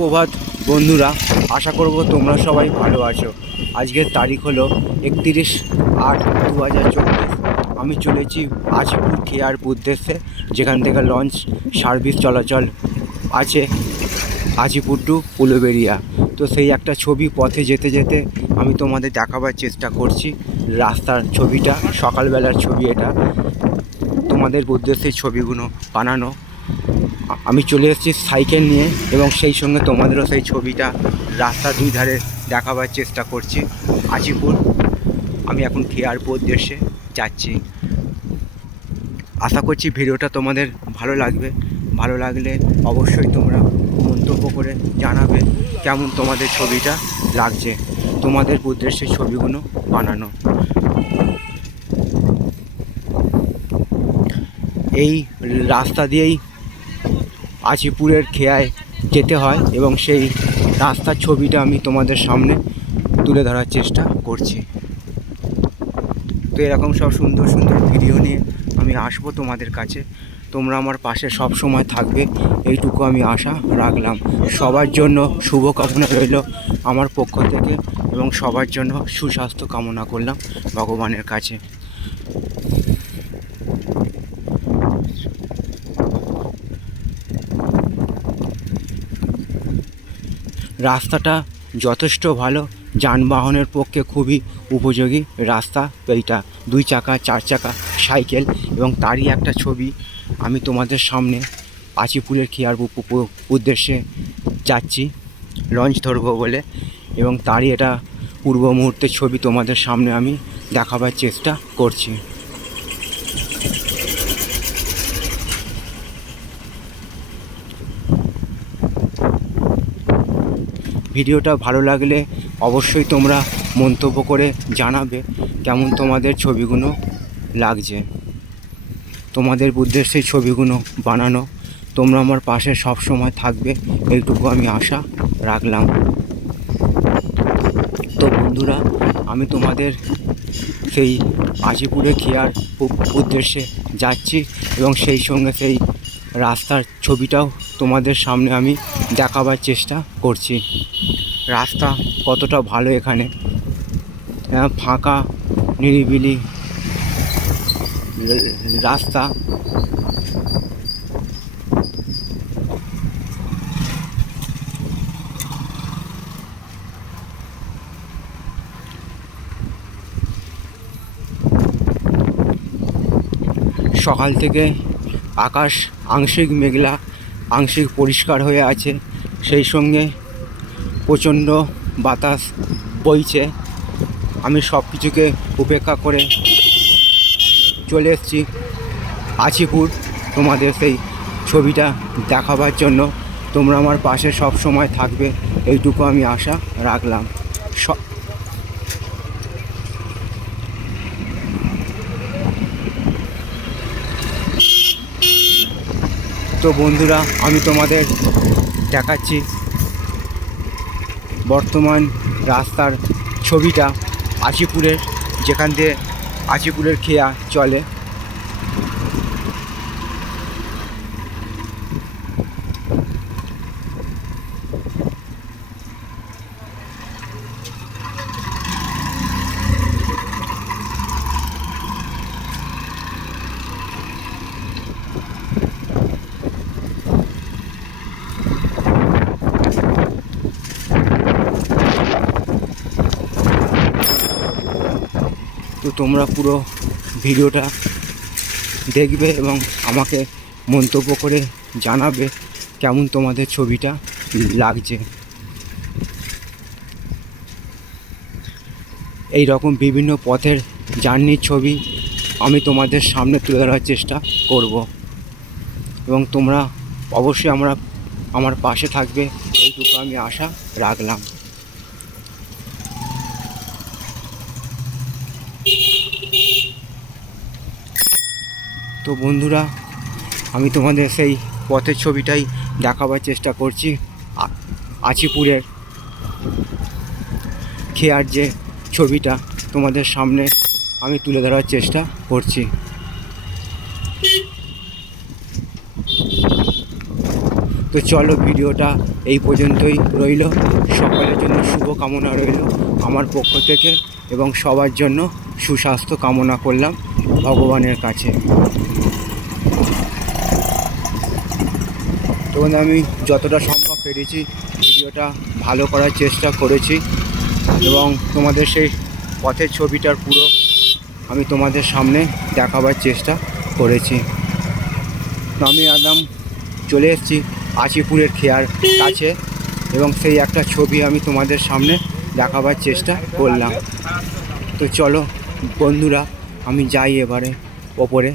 সুপ্রভাত, বন্ধুরা, আশা করব তোমরা সবাই ভালো আছো। আজকের তারিখ হলো একত্রিশ আট দু হাজার চব্বিশ। আমি চলেছি আজিপুর কেয়ার উদ্দেশ্যে, যেখান থেকে লঞ্চ সার্ভিস চলাচল আছে আজিপুর টু উলুবেরিয়া তো সেই একটা ছবি পথে যেতে যেতে আমি তোমাদের দেখাবার চেষ্টা করছি রাস্তার ছবিটা, সকালবেলার ছবি এটা। তোমাদের উদ্দেশ্যে ছবিগুলো বানানো। আমি চলে এসেছি সাইকেল নিয়ে এবং সেই সঙ্গে তোমাদেরও সেই ছবিটা রাস্তার দুই ধারে দেখাবার চেষ্টা করছি। আজিপুর আমি এখন খেয়ারপুর উদ্দেশ্যে যাচ্ছি। আশা করছি ভিডিওটা তোমাদের ভালো লাগবে। ভালো লাগলে অবশ্যই তোমরা মন্তব্য করে জানাবে কেমন তোমাদের ছবিটা লাগছে। তোমাদের উদ্দেশ্যে ছবিগুলো বানানো। এই রাস্তা দিয়েই আজিপুরের খেয়ায় যেতে হয় এবং সেই রাস্তার ছবিটা আমি তোমাদের সামনে তুলে ধরার চেষ্টা করছি। তো এরকম সব সুন্দর সুন্দর ভিডিও নিয়ে আমি আসব তোমাদের কাছে। তোমরা আমার পাশে সব সময় থাকবে, এইটুকু আমি আশা রাখলাম। সবার জন্য শুভকামনা রইল আমার পক্ষ থেকে এবং সবার জন্য সুস্বাস্থ্য কামনা করলাম ভগবানের কাছে। রাস্তাটা যথেষ্ট ভালো। যানবাহনের পক্ষে খুবই উপযোগী রাস্তা। এইটা দুই চাকা, চার চাকা, সাইকেল এবং তারই একটা ছবি আমি তোমাদের সামনে আচিপুরের খেয়ার উদ্দেশ্যে যাচ্ছি, লঞ্চ ধরবো বলে এবং তারই এটা পূর্ব মুহূর্তের ছবি তোমাদের সামনে আমি দেখাবার চেষ্টা করছি। ভিডিওটা ভালো লাগলে অবশ্যই তোমরা মন্তব্য করে জানাবে কেমন তোমাদের ছবিগুলো লাগছে। তোমাদের উদ্দেশ্যে ছবিগুলো বানানো। তোমরা আমার পাশে সব সময় থাকবে, এইটুকু আমি আশা রাখলাম। তো বন্ধুরা, আমি তোমাদের সেই আজিপুরে খেয়ার উদ্দেশ্যে যাচ্ছি এবং সেই সঙ্গে সেই রাস্তার ছবিটাও তোমাদের সামনে আমি দেখাবার চেষ্টা করছি। রাস্তা কতটা ভালো এখানে। ফাঁকা, নিরিবিলি। রাস্তা। সকাল থেকে আকাশ আংশিক মেঘলা। আংশিক পরিষ্কার হয়ে আছে। সেই সঙ্গে প্রচণ্ড বাতাস বইছে। আমি সব কিছুকে উপেক্ষা করে চলে এসেছি আছিপুর তোমাদের সেই ছবিটা দেখাবার জন্য। তোমরা আমার পাশে সব সময় থাকবে। এইটুকু আমি আশা রাখলাম। তো বন্ধুরা আমি তোমাদের দেখাচ্ছি বর্তমান রাস্তার ছবিটা আশিপুরের যেখান দিয়ে আশিপুরের খেয়া চলে। তো তোমরা পুরো ভিডিওটা দেখবে এবং আমাকে মন্তব্য করে জানাবে কেমন তোমাদের ছবিটা লাগছে। এই রকম বিভিন্ন পথের জার্নির ছবি আমি তোমাদের সামনে তুলে ধরার চেষ্টা করব। এবং তোমরা অবশ্যই আমরা, আমার পাশে থাকবে, এইটুকু আমি আশা রাখলাম। তো বন্ধুরা, আমি তোমাদের সেই পথের ছবিটাই দেখাবার চেষ্টা করছি আচিপুরের খেয়ার যে ছবিটা তোমাদের সামনে আমি তুলে ধরার চেষ্টা করছি। তো চলো ভিডিওটা এই পর্যন্তই রইল। সকলের জন্য শুভ কামনা রইল। আমার পক্ষ থেকে এবং সবার জন্য সুস্বাস্থ্য কামনা করলাম। ভগবানের কাছে। তখন আমি যতটা সম্ভব পেরেছি ভিডিওটা ভালো করার চেষ্টা করেছি এবং তোমাদের সেই পথের ছবিটার পুরো আমি তোমাদের সামনে দেখাবার চেষ্টা করেছি। তো আমি একদম চলে এসেছি আচিপুরের খেয়ার কাছে এবং সেই একটা ছবি আমি তোমাদের সামনে দেখাবার চেষ্টা করলাম। তো চলো বন্ধুরা আমি যাই এবারে ওপরে।